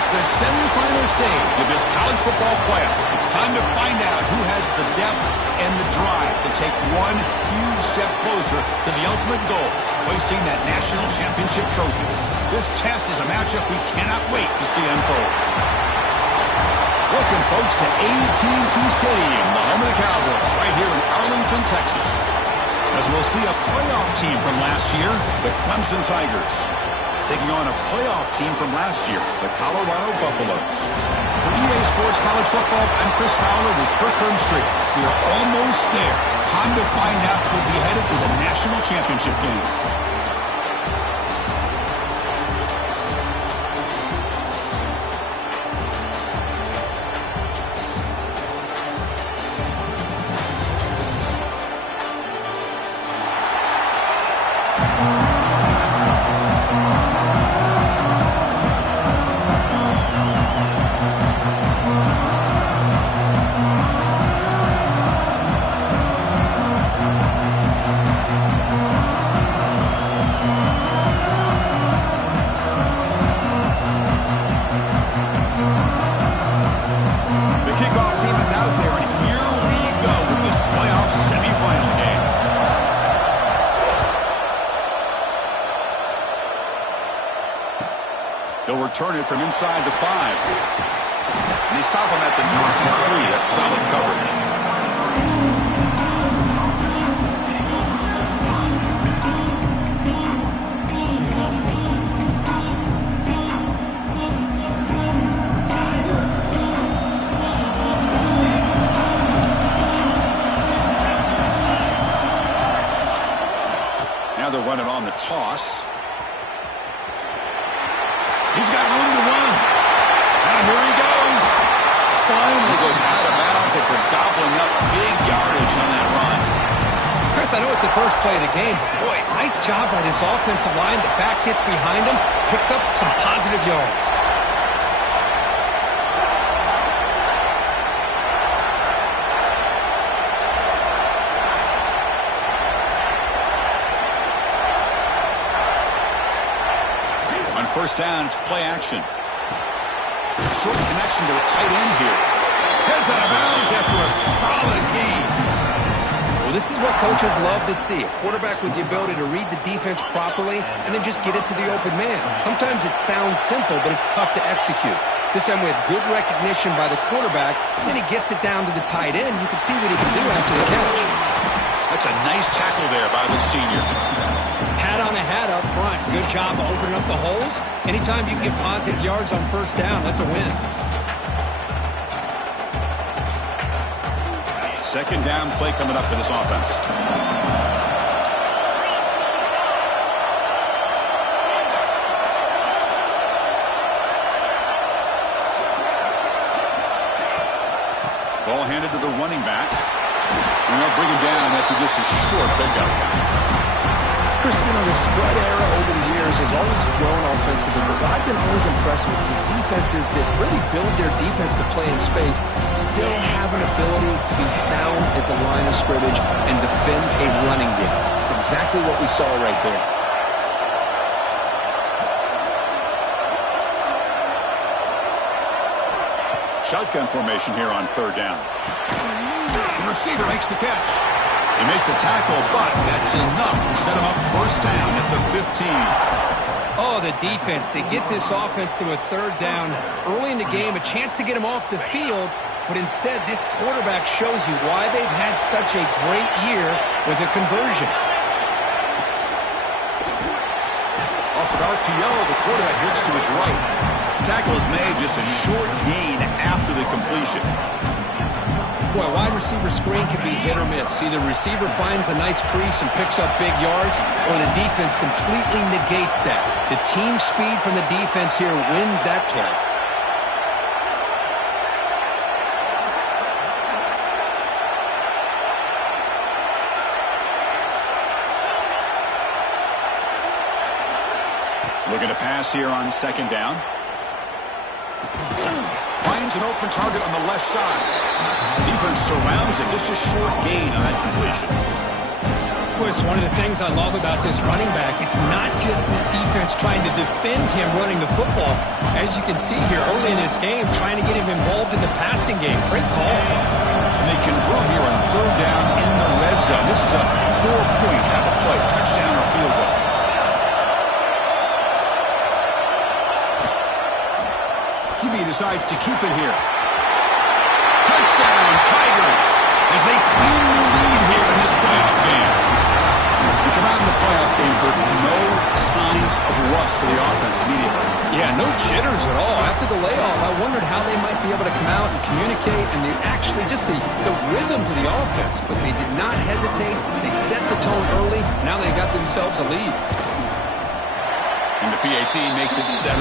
reached the semifinal stage of this college football playoff. It's time to find out who has the depth and the drive to take one huge step closer to the ultimate goal, hoisting that national championship trophy. This test is a matchup we cannot wait to see unfold. Welcome, folks, to AT&T Stadium, the home of the Cowboys, right here in Arlington, Texas. As we'll see a playoff team from last year, the Clemson Tigers, taking on a playoff team from last year, the Colorado Buffaloes. For EA Sports College Football, I'm Chris Fowler with Kirk Herbstreit. We are almost there. Time to find out who'll be headed to the national championship game. They'll return it from inside the 5. And they stop him at the 23. That's solid coverage. Now they'll run it on the toss. He's got room to run. And here he goes. Finally goes out of bounds after gobbling up big yardage on that run. Chris, I know it's the first play of the game, but boy, nice job by this offensive line. The back gets behind him, picks up some positive yards. First down, it's play action. Short connection to the tight end here. Heads out of bounds after a solid gain. Well, this is what coaches love to see. A quarterback with the ability to read the defense properly and then just get it to the open man. Sometimes it sounds simple, but it's tough to execute. This time we have good recognition by the quarterback. Then he gets it down to the tight end. You can see what he can do after the catch. That's a nice tackle there by the senior. Hat on a hat up front. Good job of opening up the holes. Anytime you get positive yards on first down, that's a win. Second down play coming up for this offense. Ball handed to the running back. And they'll bring him down after just a short pickup. Chris, the spread era over the years has always grown offensively, but what I've been always impressed with defenses that really build their defense to play in space still have an ability to be sound at the line of scrimmage and defend a running game. It's exactly what we saw right there. Shotgun formation here on third down. The receiver makes the catch. They make the tackle, but that's enough to set him up first down at the 15. Oh, the defense. They get this offense to a third down early in the game, a chance to get him off the field, but instead this quarterback shows you why they've had such a great year with a conversion. Off an RPO, the quarterback looks to his right. Tackle is made, just a short gain after the completion. Boy, a wide receiver screen can be hit or miss. Either receiver finds a nice crease and picks up big yards, or the defense completely negates that. The team speed from the defense here wins that play. Looking to pass here on second down. Finds an open target on the left side. Defense surrounds him. Just a short gain on that completion. Chris, one of the things I love about this running back, it's not just this defense trying to defend him running the football. As you can see here early in this game, trying to get him involved in the passing game. Great call. And they convert here on third down in the red zone. This is a 4-point type of play, touchdown or field goal. QB decides to keep it here. Touchdown, Tigers, as they cleanly lead here in this playoff game. We come out in the playoff game for no signs of rust for the offense immediately. Yeah, no jitters at all. After the layoff, I wondered how they might be able to come out and communicate, and just the rhythm to the offense. But they did not hesitate. They set the tone early. Now they got themselves a lead. And the PAT makes it 7-0.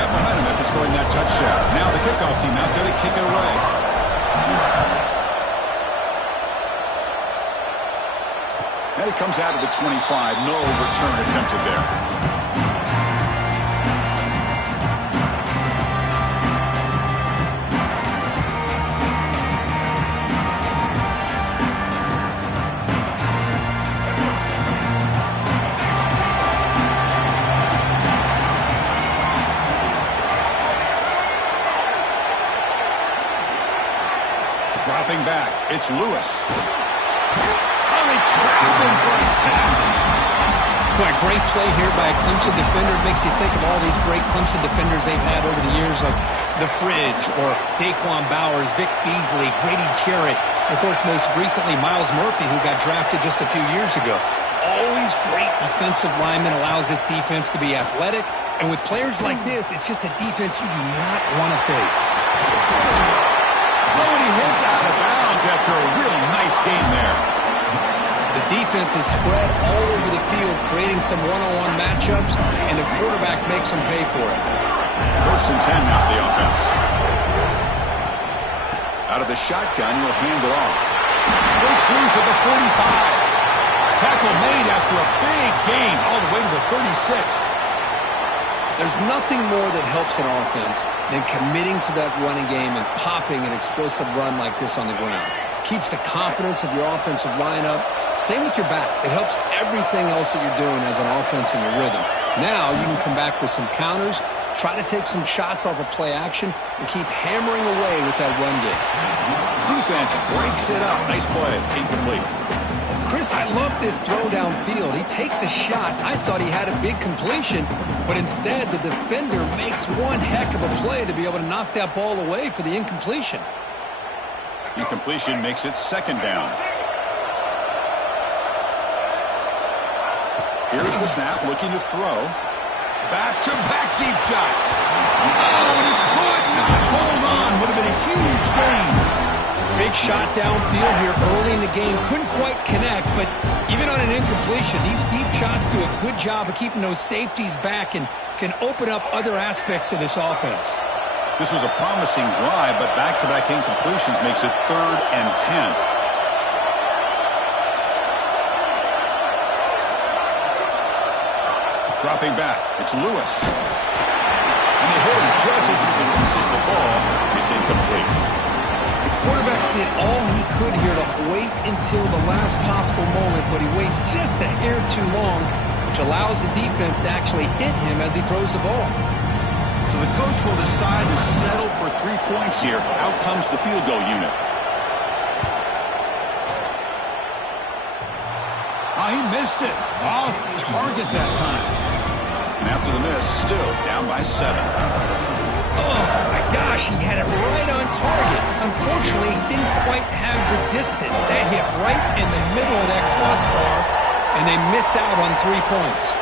Got momentum after scoring that touchdown. Now the kickoff team out there to kick it away. And it comes out of the 25. No return attempted there. Dropping back, it's Lewis. Oh, they trap him for a sack. Boy, great play here by a Clemson defender. It makes you think of all these great Clemson defenders they've had over the years, like The Fridge or Daquan Bowers, Vic Beasley, Grady Jarrett, and of course, most recently, Miles Murphy, who got drafted just a few years ago. Always great defensive lineman, allows this defense to be athletic. And with players like this, it's just a defense you do not want to face. Oh, and he heads out of bounds after a really nice game there. The defense is spread all over the field, creating some one-on-one matchups, and the quarterback makes them pay for it. 1st and 10 now for the offense. Out of the shotgun, he'll hand it off. Breaks loose at the 45. Tackle made after a big gain all the way to the 36. There's nothing more that helps an offense than committing to that running game and popping an explosive run like this on the ground. Keeps the confidence of your offensive lineup. Same with your back. It helps everything else that you're doing as an offense in your rhythm. Now you can come back with some counters, try to take some shots off of play action, and keep hammering away with that run game. Defense breaks it up. Nice play. Incomplete. Chris, I love this throw downfield. He takes a shot. I thought he had a big completion, but instead the defender makes one heck of a play to be able to knock that ball away for the incompletion. Incompletion makes it 2nd down. Here's the snap, looking to throw. Back-to-back deep shots. Oh, and he could not hold on. Would have been a huge gain. Big shot downfield here early in the game. Couldn't quite connect, but even on an incompletion, these deep shots do a good job of keeping those safeties back and can open up other aspects of this offense. This was a promising drive, but back-to-back incompletions makes it 3rd and 10. Dropping back, it's Lewis. And they hit him just as he releases the ball. It's incomplete. Quarterback did all he could here to wait until the last possible moment, but he waits just a hair too long, which allows the defense to actually hit him as he throws the ball. So the coach will decide to settle for 3 points here. Out comes the field goal unit. Oh, he missed it. Off target that time. And after the miss, still down by 7. Oh, my gosh, he had it right on target. Unfortunately, he didn't quite have the distance. That hit right in the middle of that crossbar, and they miss out on 3 points.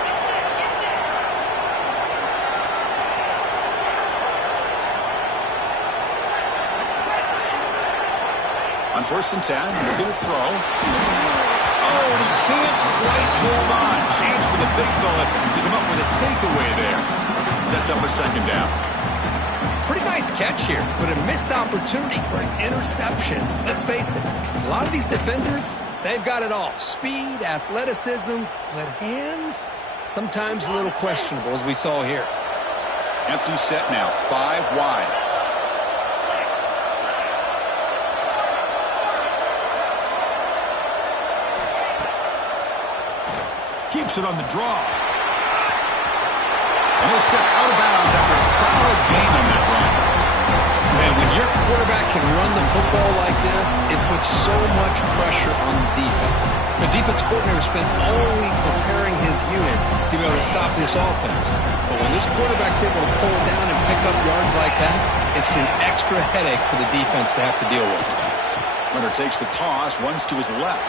On 1st and 10, we're going to throw. Oh, and he can't quite hold on. Chance for the big fella to come up with a takeaway there. Sets up a 2nd down. Pretty nice catch here, but a missed opportunity for an interception. Let's face it, a lot of these defenders, they've got it all. Speed, athleticism, but hands, sometimes a little questionable, as we saw here. Empty set now, 5 wide. keeps it on the draw. And he'll step out of bounds after a solid gain on that run. Man, when your quarterback can run the football like this, it puts so much pressure on the defense. The defense coordinator spent all week preparing his unit to be able to stop this offense. But when this quarterback's able to pull down and pick up yards like that, it's an extra headache for the defense to have to deal with. Runner takes the toss, runs to his left.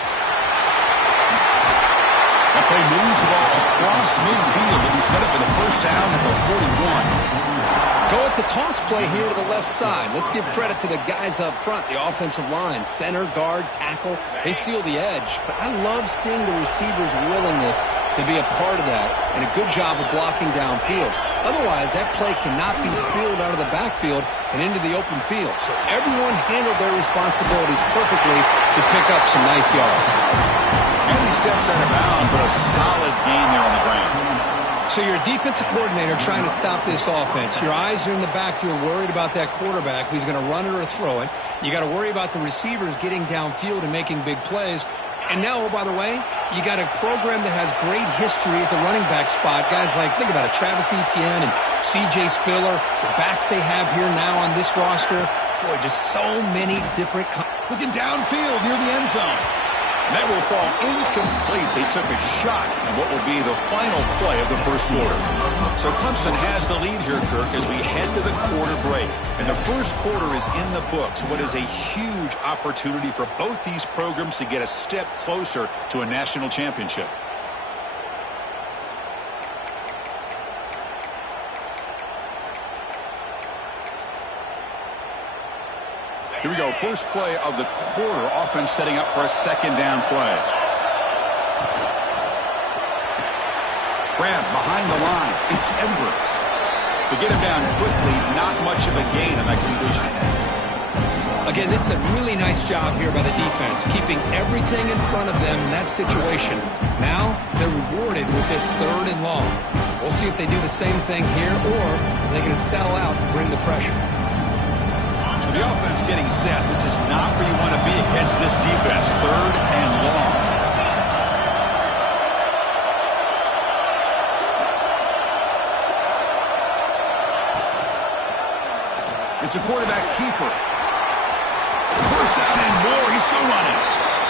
That play moves the ball across midfield to be set up for the first down at the 41. Go at the toss play here to the left side. Let's give credit to the guys up front, the offensive line, center, guard, tackle. They seal the edge. But I love seeing the receiver's willingness to be a part of that and a good job of blocking downfield. Otherwise, that play cannot be spilled out of the backfield and into the open field. So everyone handled their responsibilities perfectly to pick up some nice yards. And he steps out of bounds, but a solid gain there on the ground. So you're a defensive coordinator trying to stop this offense. Your eyes are in the backfield worried about that quarterback who's going to run it or throw it. You got to worry about the receivers getting downfield and making big plays. And now, oh, by the way, you got a program that has great history at the running back spot. Guys like, think about it, Travis Etienne and C.J. Spiller, the backs they have here now on this roster. Boy, just so many different... Looking downfield near the end zone. And that will fall incomplete. They took a shot at what will be the final play of the first quarter. So Clemson has the lead here, Kirk, as we head to the quarter break. And the first quarter is in the books. What is a huge opportunity for both these programs to get a step closer to a national championship. Here we go. First play of the quarter. Offense setting up for a second down play. Grab behind the line. It's Edwards. To get him down quickly, not much of a gain on that completion. Again, this is a really nice job here by the defense, keeping everything in front of them in that situation. Now they're rewarded with this 3rd and long. We'll see if they do the same thing here or they're going to sell out and bring the pressure. So the offense getting set. This is not where you want to be against this defense. 3rd and long. It's a quarterback keeper. First down and more. He's still running.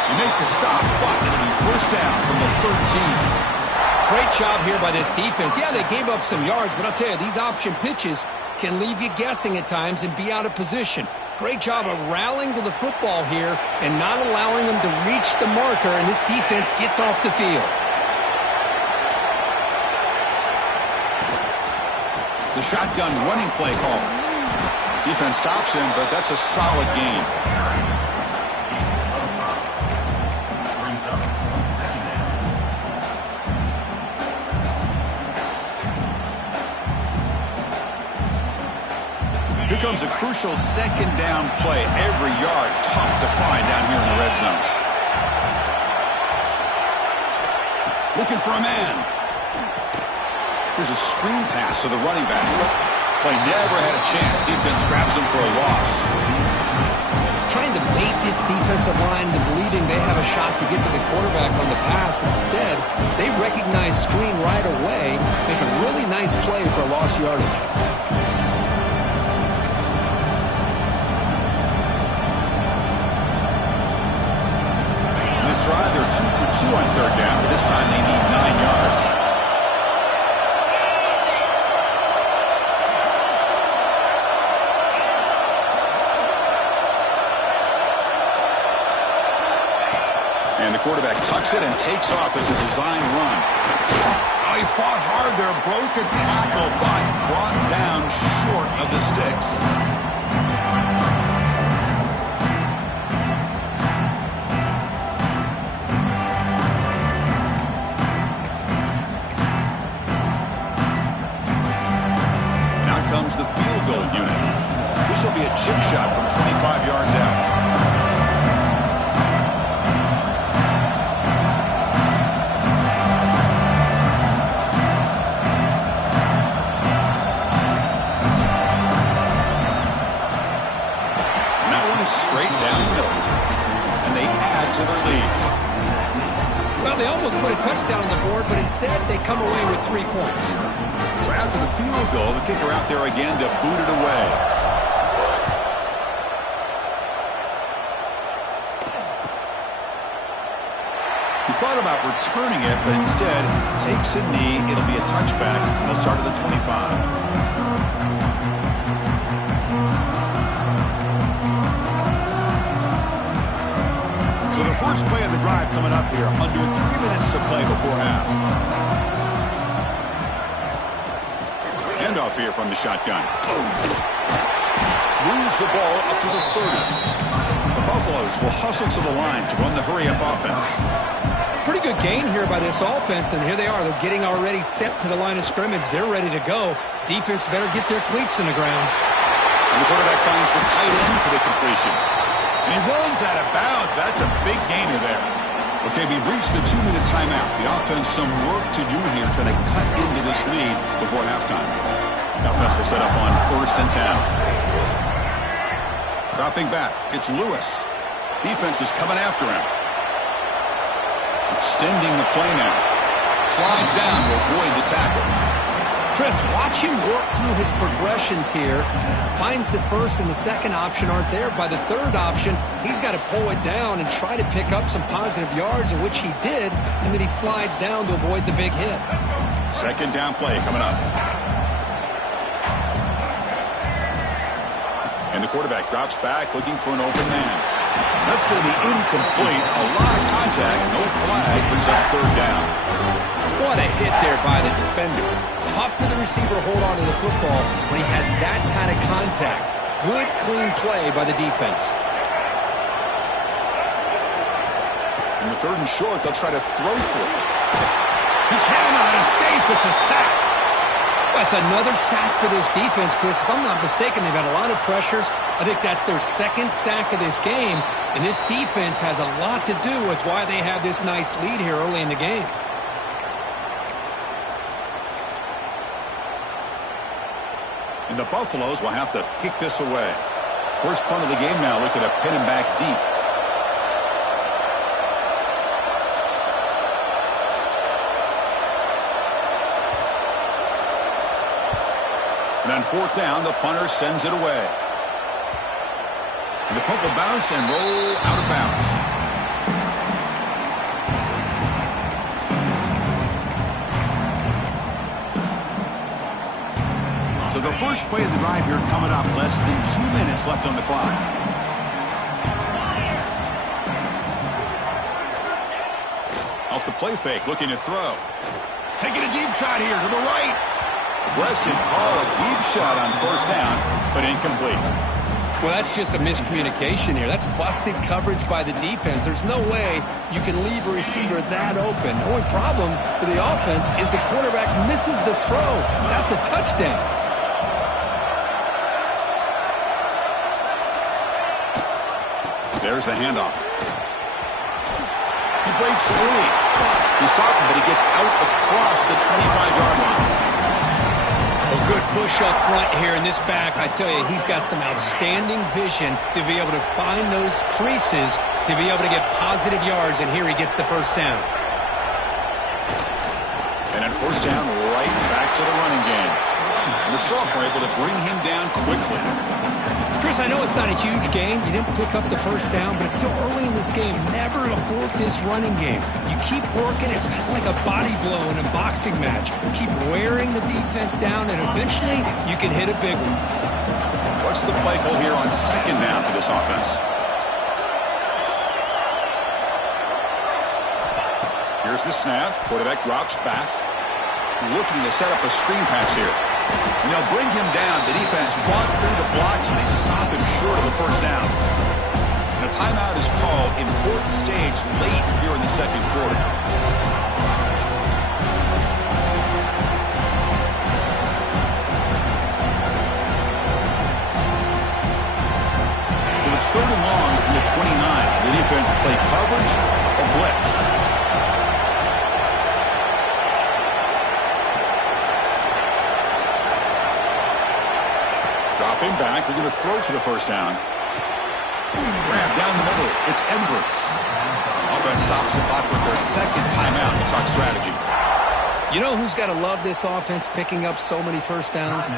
You make the stop, but it'll be first down from the 13. Great job here by this defense. Yeah, they gave up some yards, but I'll tell you, these option pitches can leave you guessing at times and be out of position. Great job of rallying to the football here and not allowing them to reach the marker, and this defense gets off the field. The shotgun running play call. Defense stops him, but that's a solid gain. Here comes a crucial second down play. Every yard tough to find down here in the red zone. Looking for a man. Here's a screen pass to the running back. Play never had a chance. Defense grabs him for a loss. Trying to bait this defensive line into believing they have a shot to get to the quarterback on the pass. Instead, they recognize screen right away, make a really nice play for lost yardage. This drive, they're 2 for 2 on 3rd down, but this time they need 9 yards. And the quarterback tucks it and takes off as a design run. Oh, he fought hard there, broke a tackle, but brought down short of the sticks. Comes the field goal unit. This will be a chip shot from 25 yards out. And that one is straight down the middle. And they add to their lead. Well, they almost put a touchdown on the board, but instead Instead, they come away with 3 points. So after the field goal, the kicker out there again to boot it away. He thought about returning it, but instead takes a knee. It'll be a touchback. They'll start at the 25. So the first play of the drive coming up here. Under 3 minutes to play before half. Handoff here from the shotgun. Moves the ball up to the 30. The Buffaloes will hustle to the line to run the hurry-up offense. Pretty good gain here by this offense, and here they are. They're getting already set to the line of scrimmage. They're ready to go. Defense better get their cleats in the ground. And the quarterback finds the tight end for the completion. And he runs out of bounds. That's a big gainer there. Okay, we've reached the 2-minute timeout. The offense some work to do here, trying to cut into this lead before halftime. The offense will set up on 1st and 10. Dropping back, it's Lewis. Defense is coming after him. Extending the play now. Slides down to avoid the tackle. Chris, watch him work through his progressions here. Finds the first and the second option aren't there. By the third option, he's got to pull it down and try to pick up some positive yards, of which he did, and then he slides down to avoid the big hit. Second down play coming up. And the quarterback drops back looking for an open man. That's going to be incomplete. A lot of contact. No flag. Brings up 3rd down. What a hit there by the defender. Tough for the receiver to hold on to the football when he has that kind of contact. Good, clean play by the defense. In the 3rd and short, they'll try to throw for it. He cannot escape. It's a sack. That's another sack for this defense, Chris. If I'm not mistaken, they've had a lot of pressures. I think that's their 2nd sack of this game. And this defense has a lot to do with why they have this nice lead here early in the game. And the Buffaloes will have to kick this away. First punt of the game now, looking to pin him back deep. And on 4th down, the punter sends it away. And the punt will bounce and roll out of bounds. So the first play of the drive here coming up. Less than 2 minutes left on the clock. Off the play fake, looking to throw. Taking a deep shot here to the right. Aggressive call, a deep shot on 1st down, but incomplete. Well, that's just a miscommunication here. That's busted coverage by the defense. There's no way you can leave a receiver that open. The only problem for the offense is the quarterback misses the throw. That's a touchdown. There's the handoff. He breaks free. He's talking, but he gets out across the 25-yard line. A good push up front here in this back. I tell you, he's got some outstanding vision to be able to find those creases, to be able to get positive yards, and here he gets the 1st down. And on 1st down, right back to the running game. And the Sox were able to bring him down quickly. Chris, I know it's not a huge gain. You didn't pick up the 1st down, but it's still early in this game. Never abort this running game. You keep working. It's kind of like a body blow in a boxing match. Keep wearing the defense down, and eventually you can hit a big one. What's the play call here on 2nd down for this offense? Here's the snap. Quarterback drops back. Looking to set up a screen pass here. And they'll bring him down. The defense fought through the blocks, and they stop him short of the 1st down. And a timeout is called. Important stage late here in the 2nd quarter. So it's 3rd and long from the 29. The defense play coverage or blitz. Dropping back, they're going to throw for the 1st down. Grab down the middle, it's Edwards. Offense stops the clock with their 2nd timeout to talk strategy. You know who's got to love this offense picking up so many first downs?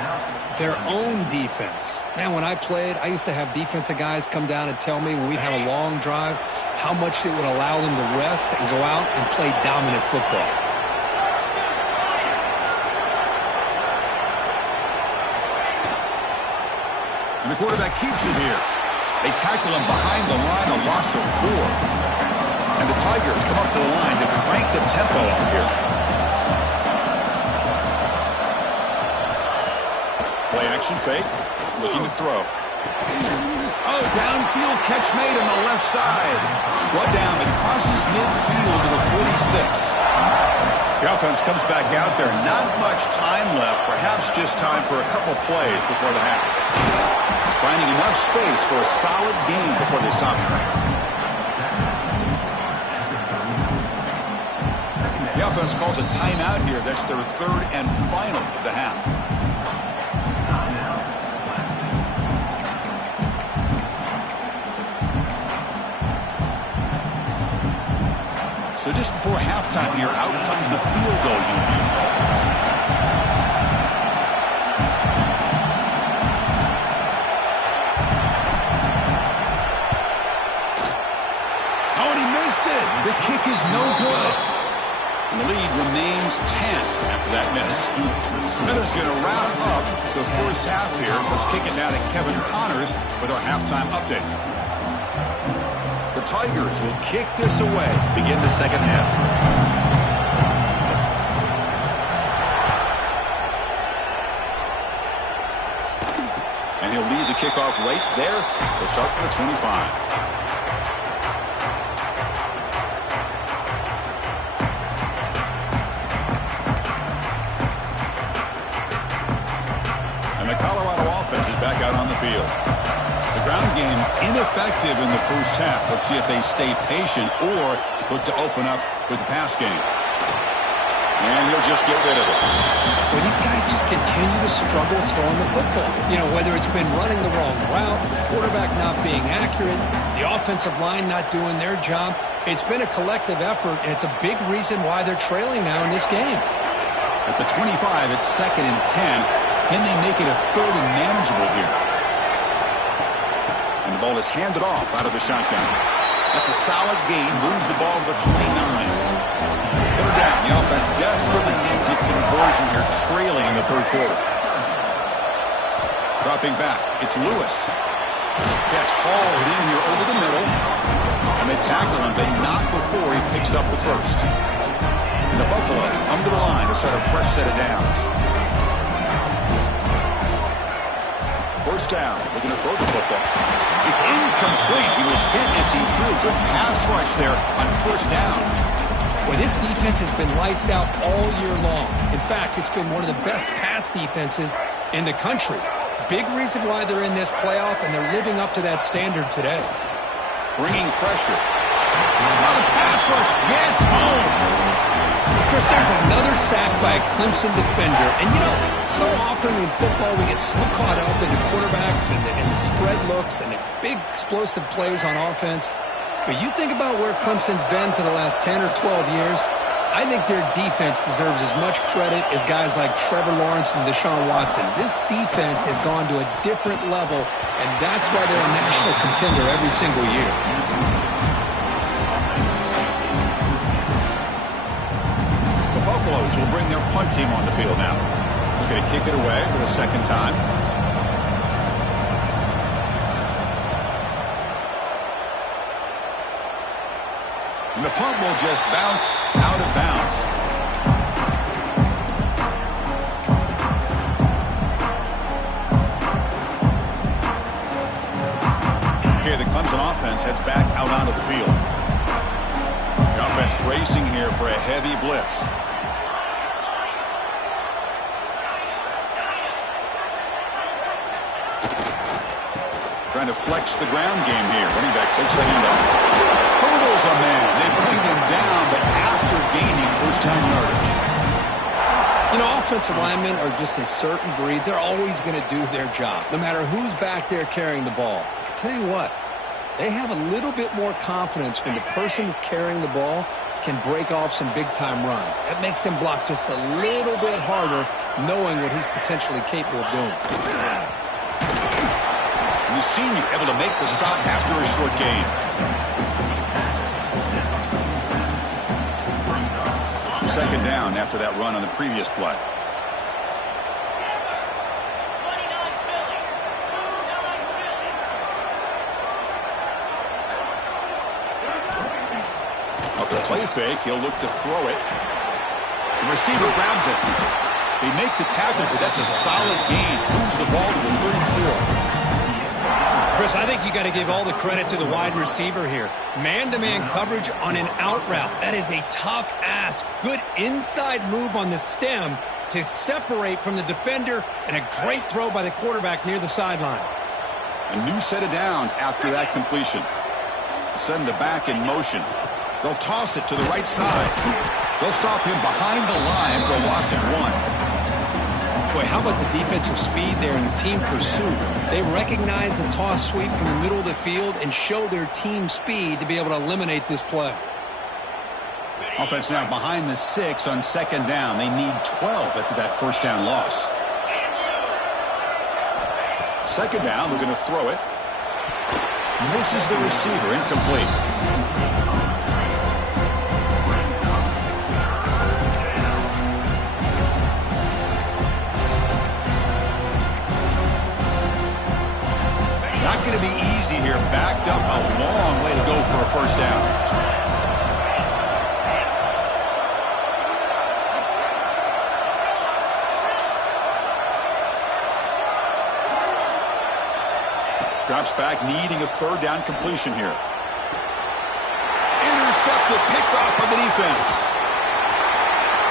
Their own defense. Man, when I played, I used to have defensive guys come down and tell me when we'd have a long drive how much it would allow them to rest and go out and play dominant football. And the quarterback keeps it here. They tackle him behind the line, a loss of 4. And the Tigers come up to the line to crank the tempo up here. Play action fake, looking to throw. Oh, downfield catch made on the left side. Brought down and crosses midfield to the 46. The offense comes back out there. Not much time left, perhaps just time for a couple plays before the half. Finding enough space for a solid gain before they stop him. The offense calls a timeout here. That's their third and final of the half. So just before halftime here, out comes the field goal unit. The kick is no good. And the lead remains 10 after that miss. Miller's going to wrap up the first half here. Let's kick it now to Kevin Connors with our halftime update. The Tigers will kick this away to begin the second half. And he'll lead the kickoff right there. They'll start from the 25. Is back out on the field. The ground game ineffective in the first half. Let's see if they stay patient or look to open up with the pass game. And he'll just get rid of it. Well, these guys just continue to struggle throwing the football. You know, whether it's been running the wrong route, the quarterback not being accurate, the offensive line not doing their job. It's been a collective effort, and it's a big reason why they're trailing now in this game. At the 25, it's 2nd and 10. Can they make it a third and manageable here? And the ball is handed off out of the shotgun. That's a solid gain. Moves the ball to the 29. Third down. The offense desperately needs a conversion here, trailing in the third quarter. Dropping back. It's Lewis. Catch hauled in here over the middle. And they tackle him, but not before he picks up the first. And the Buffaloes come to the line to start a fresh set of downs. First down, looking to throw the football. It's incomplete. He was hit as he threw. Good pass rush there on first down. Well, this defense has been lights out all year long. In fact, it's been one of the best pass defenses in the country. Big reason why they're in this playoff, and they're living up to that standard today. Bringing pressure. Now the pass rush gets home. Chris, there's another sack by a Clemson defender. And, you know, so often in football we get so caught up in the quarterbacks and the spread looks and the big explosive plays on offense. But you think about where Clemson's been for the last 10 or 12 years, I think their defense deserves as much credit as guys like Trevor Lawrence and Deshaun Watson. This defense has gone to a different level, and that's why they're a national contender every single year. Buffaloes will bring their punt team on the field now. Looking to kick it away for the second time. And the punt will just bounce out of bounds. Okay, the Clemson offense heads back out onto the field. The offense bracing here for a heavy blitz. Trying to flex the ground game here. Running back takes the handoff. Hurdles a man. They bring him down, but after gaining first-time yardage. You know, offensive linemen are just a certain breed. They're always going to do their job, no matter who's back there carrying the ball. I tell you what, they have a little bit more confidence when the person that's carrying the ball can break off some big-time runs. That makes him block just a little bit harder, knowing what he's potentially capable of doing. The senior able to make the stop after a short gain. Second down after that run on the previous play. After play fake, he'll look to throw it. The receiver grabs it. They make the tackle, but that's a solid gain. Moves the ball to the 34. Chris, I think you got to give all the credit to the wide receiver here. Man-to-man coverage on an out route. That is a tough ask. Good inside move on the stem to separate from the defender, and a great throw by the quarterback near the sideline. A new set of downs after that completion. Send the back in motion. They'll toss it to the right side. They'll stop him behind the line for a loss of 1. Boy, how about the defensive speed there and the team pursuit? They recognize the toss sweep from the middle of the field and show their team speed to be able to eliminate this play. Offense now behind the 6 on second down. They need 12 after that first down loss. Second down, they're going to throw it. Misses the receiver, incomplete. Not going to be easy here. Backed up a long way to go for a first down. Drops back, needing a third down completion here. Intercepted, picked off by the defense.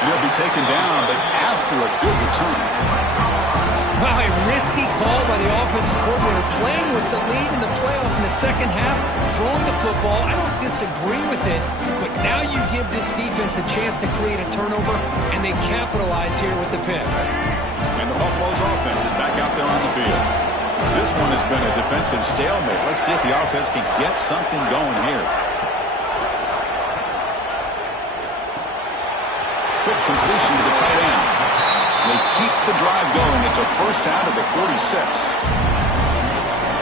And he'll be taken down, but after a good return. Wow, a risky call by the offensive coordinator, playing with the lead in the playoff in the second half, throwing the football. I don't disagree with it, but now you give this defense a chance to create a turnover, and they capitalize here with the pick. And the Buffalo's offense is back out there on the field. This one has been a defensive stalemate. Let's see if the offense can get something going here. Quick completion to the tight end. They keep the drive going. It's a first down to the 46.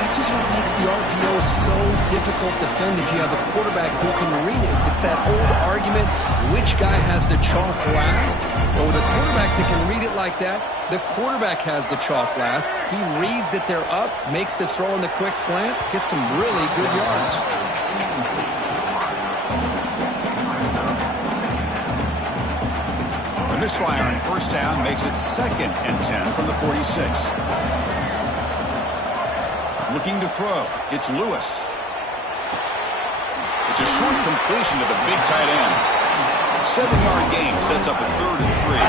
This is what makes the RPO so difficult to defend if you have a quarterback who can read it. It's that old argument, which guy has the chalk last? Well, with a quarterback that can read it like that, the quarterback has the chalk last. He reads that they're up, makes the throw in the quick slant, gets some really good yards. Misfire on first down makes it 2nd and 10 from the 46. Looking to throw. It's Lewis. It's a short completion to the big tight end. 7-yard gain sets up a 3rd and 3.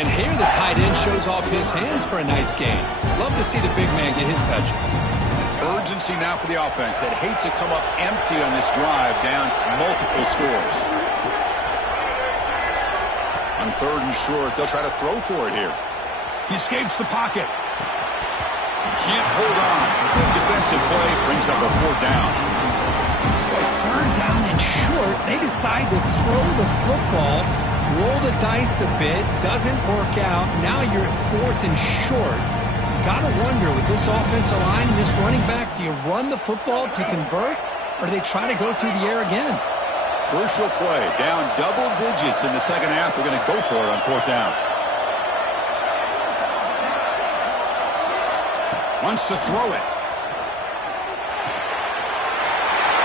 And here the tight end shows off his hands for a nice gain. Love to see the big man get his touches. Urgency now for the offense that hates to come up empty on this drive, down multiple scores. On 3rd and short, they'll try to throw for it here. He escapes the pocket. Can't hold on. Good defensive play brings up a 4th down. Boy, 3rd down and short, they decide to throw the football, roll the dice a bit, doesn't work out. Now you're at 4th and short. You got to wonder, with this offensive line and this running back, do you run the football to convert, or do they try to go through the air again? Crucial play. Down double digits in the second half. They're going to go for it on 4th down. Wants to throw it.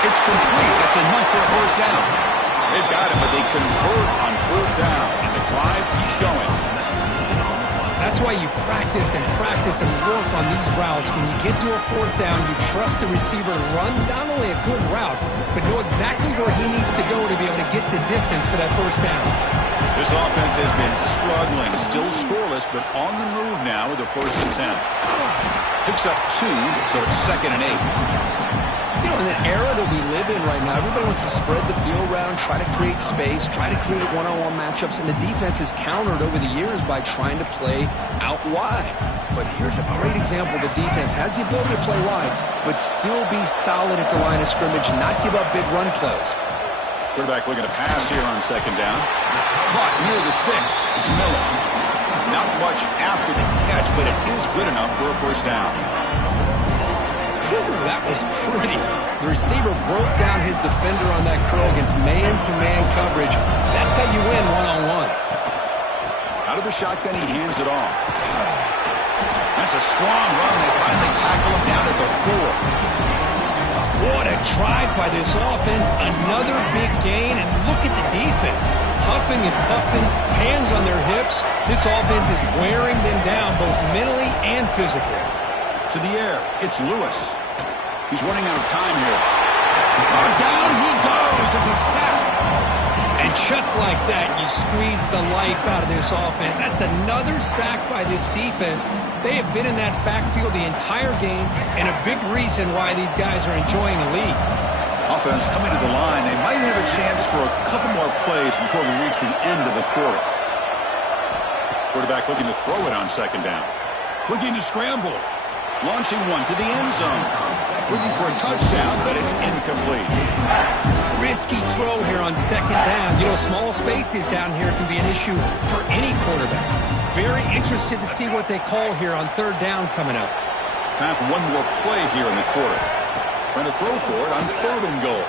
It's complete. That's enough for a first down. They've got it, but they convert on 4th down, and the drive keeps going. That's why you practice and work on these routes. When you get to a 4th down, you trust the receiver to run not only a good route, but know exactly where he needs to go to be able to get the distance for that first down. This offense has been struggling, still scoreless, but on the move now with a 1st and 10. Picks up 2, so it's 2nd and 8. You know, in the era that we live in right now, everybody wants to spread the field around, try to create space, try to create one-on-one matchups, and the defense is countered over the years by trying to play out wide. But here's a great example. The defense has the ability to play wide, but still be solid at the line of scrimmage and not give up big run plays. Quarterback looking to pass here on second down. Caught near the sticks. It's Miller. Not much after the catch, but it is good enough for a first down. Whew, that was pretty. The receiver broke down his defender on that curl against man-to-man coverage. That's how you win one-on-ones. Out of the shotgun, he hands it off. That's a strong run. They finally tackle him down at the 4. What a drive by this offense. Another big gain, and look at the defense. Huffing and puffing, hands on their hips. This offense is wearing them down both mentally and physically. To the air, it's Lewis. He's running out of time here. Down he goes. It's a sack. And just like that, you squeeze the life out of this offense. That's another sack by this defense. They have been in that backfield the entire game, and a big reason why these guys are enjoying the lead. Offense coming to the line. They might have a chance for a couple more plays before we reach the end of the quarter. Quarterback looking to throw it on second down. Looking to scramble. Launching one to the end zone. Looking for a touchdown, but it's incomplete. Risky throw here on second down. You know, small spaces down here can be an issue for any quarterback. Very interested to see what they call here on third down coming up. Time for one more play here in the quarter. Trying to throw for it on third and goal.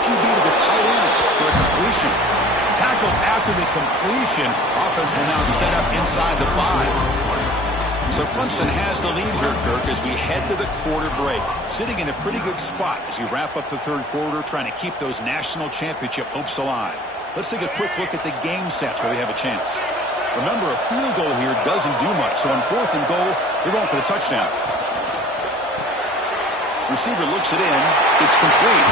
QB to the tight end for a completion. Tackle after the completion. Offense will now set up inside the 5. So Clemson has the lead here, Kirk, as we head to the quarter break. Sitting in a pretty good spot as we wrap up the third quarter, trying to keep those national championship hopes alive. Let's take a quick look at the game sets where we have a chance. Remember, a field goal here doesn't do much. So on fourth and goal, they're going for the touchdown. Receiver looks it in. It's complete.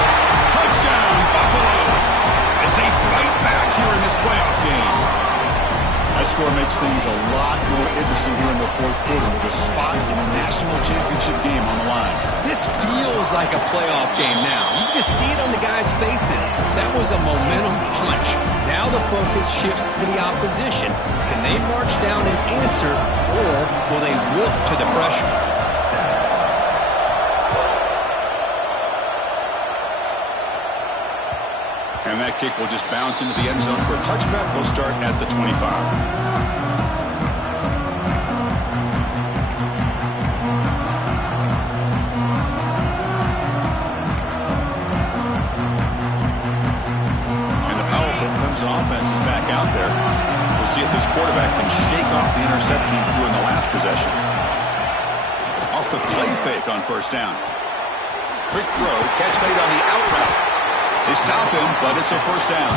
Touchdown, Buffaloes, as they fight back here in this playoff game. That score makes things a lot more interesting here in the fourth quarter with a spot in the national championship game on the line. This feels like a playoff game now. You can just see it on the guys' faces. That was a momentum punch. Now the focus shifts to the opposition. Can they march down and answer, or will they wilt to the pressure? And that kick will just bounce into the end zone for a touchback. They'll start at the 25. And the powerful Clemson offense is back out there. We'll see if this quarterback can shake off the interception he threw in the last possession. Off the play fake on first down. Quick throw, catch made on the out route. They stop him, but it's a first down.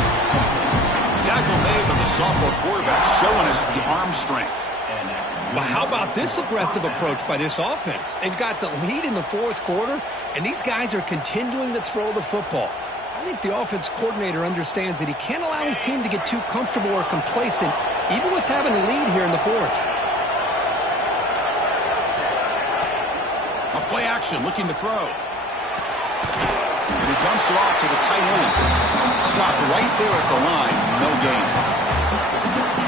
Tackle made by the sophomore quarterback, showing us the arm strength. Well, how about this aggressive approach by this offense? They've got the lead in the fourth quarter, and these guys are continuing to throw the football. I think the offense coordinator understands that he can't allow his team to get too comfortable or complacent, even with having a lead here in the fourth. A play action, looking to throw. And he dumps it off to the tight end. Stopped right there at the line. No gain.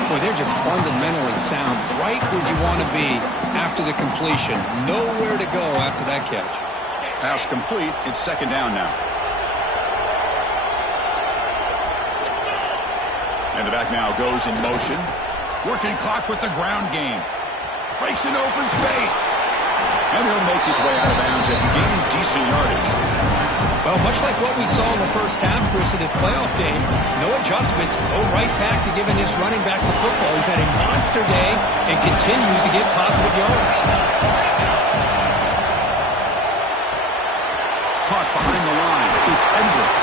Boy, they're just fundamentally sound. Right where you want to be after the completion. Nowhere to go after that catch. Pass complete. It's second down now. And the back now goes in motion. Working clock with the ground game. Breaks an open space. And he'll make his way out of bounds after gaining decent yardage. Well, much like what we saw in the first half, Chris, of this playoff game, no adjustments, go right back to giving this running back the football. He's had a monster day and continues to get positive yards. Caught behind the line. It's Edwards.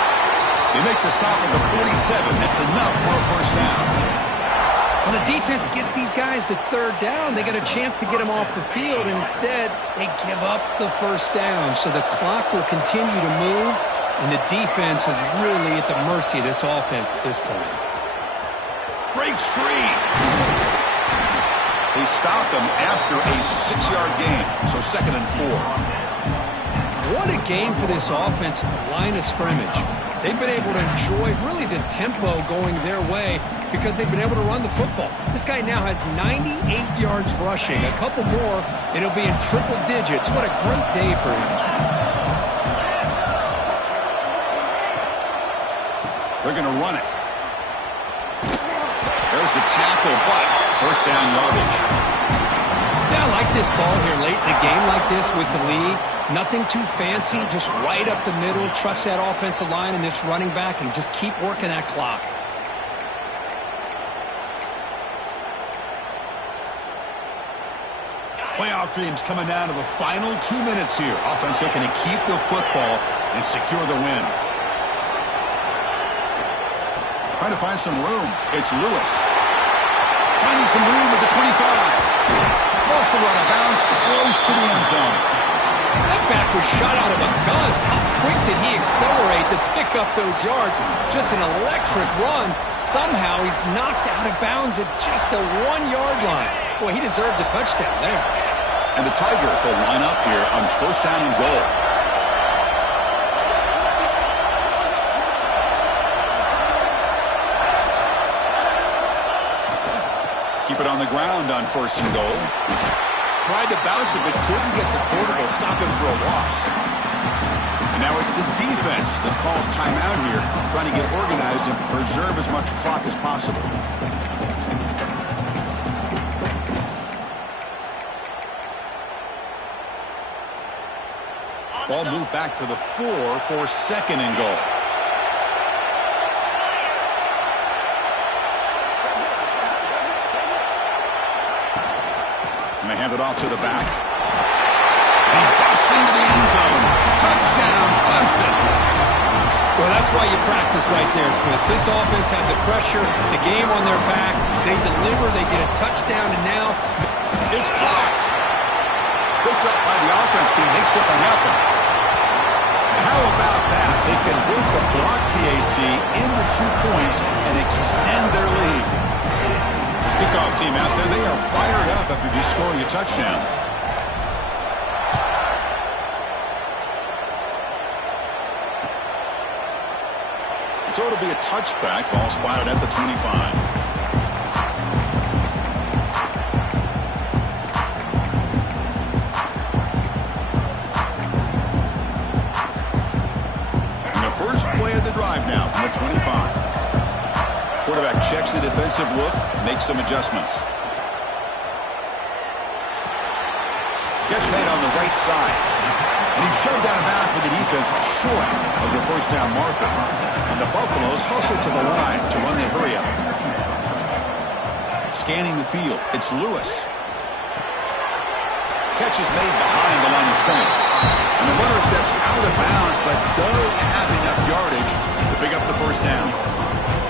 They make the stop at the 47. That's enough for a first down. Well, the defense gets these guys to third down. They got a chance to get them off the field, and instead they give up the first down. So the clock will continue to move, and the defense is really at the mercy of this offense at this point. Breaks free. They stop him after a 6-yard gain, so 2nd and 4. What a game for this offense at the line of scrimmage. They've been able to enjoy really the tempo going their way because they've been able to run the football. This guy now has 98 yards rushing. A couple more, and he'll be in triple digits. What a great day for him. They're going to run it. There's the tackle, but first down yardage. Yeah, I like this call here late in the game like this with the lead. Nothing too fancy, just right up the middle. Trust that offensive line and this running back and just keep working that clock. Playoff dreams coming down to the final 2 minutes here. Offense looking to keep the football and secure the win. Trying to find some room. It's Lewis. Finding some room at the 25. Also out of bounds, close to the end zone. That back was shot out of a gun. How quick did he accelerate to pick up those yards? Just an electric run. Somehow he's knocked out of bounds at just the 1-yard line. Boy, he deserved a touchdown there. And the Tigers will line up here on first down and goal. Keep it on the ground on first and goal. Tried to bounce it, but couldn't get the quarter to stop him for a loss. And now it's the defense that calls timeout here, trying to get organized and preserve as much clock as possible. Ball moved back to the 4 for second and goal. And they hand it off to the back. And he busts into the end zone. Touchdown, Clemson. Well, that's why you practice right there, Chris. This offense had the pressure, the game on their back. They deliver, they get a touchdown, and now it's blocked. Picked up by the offense. Can he make something happen? How about that? They can work the block PAT into 2 points and extend their lead. Kickoff team out there, they are fired up after just scoring a touchdown. So it'll be a touchback, ball spotted at the 25. First play of the drive now from the 25. Quarterback checks the defensive look, makes some adjustments. Catch made on the right side. And he's shoved out of bounds with the defense short of the first down marker. And the Buffaloes hustle to the line to run the hurry up. Scanning the field, it's Lewis. Catch is made behind the line of scrimmage. And the runner steps out of bounds, but does have enough yardage to pick up the first down.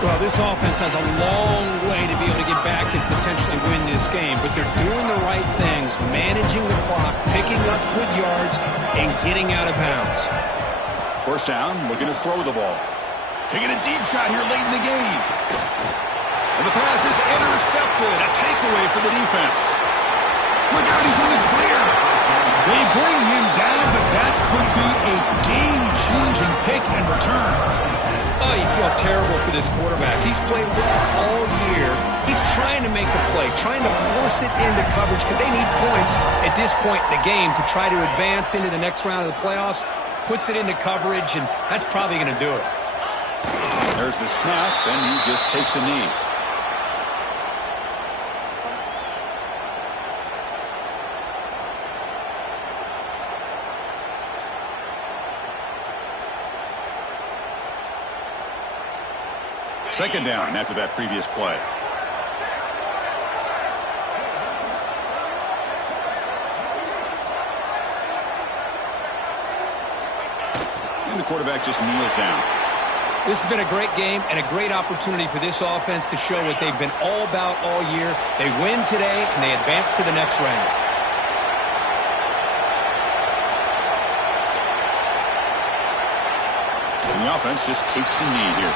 Well, this offense has a long way to be able to get back and potentially win this game, but they're doing the right things, managing the clock, picking up good yards, and getting out of bounds. First down, looking to throw the ball. Taking a deep shot here late in the game. And the pass is intercepted. A takeaway for the defense. Look out, he's in the clear. They bring him down, but that could be a game-changing pick and return. Oh, you feel terrible for this quarterback. He's played well all year. He's trying to make a play, trying to force it into coverage because they need points at this point in the game to try to advance into the next round of the playoffs. Puts it into coverage, and that's probably going to do it. There's the snap, and he just takes a knee. Second down after that previous play. And the quarterback just kneels down. This has been a great game and a great opportunity for this offense to show what they've been all about all year. They win today, and they advance to the next round. And the offense just takes a knee here.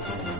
Cleveland.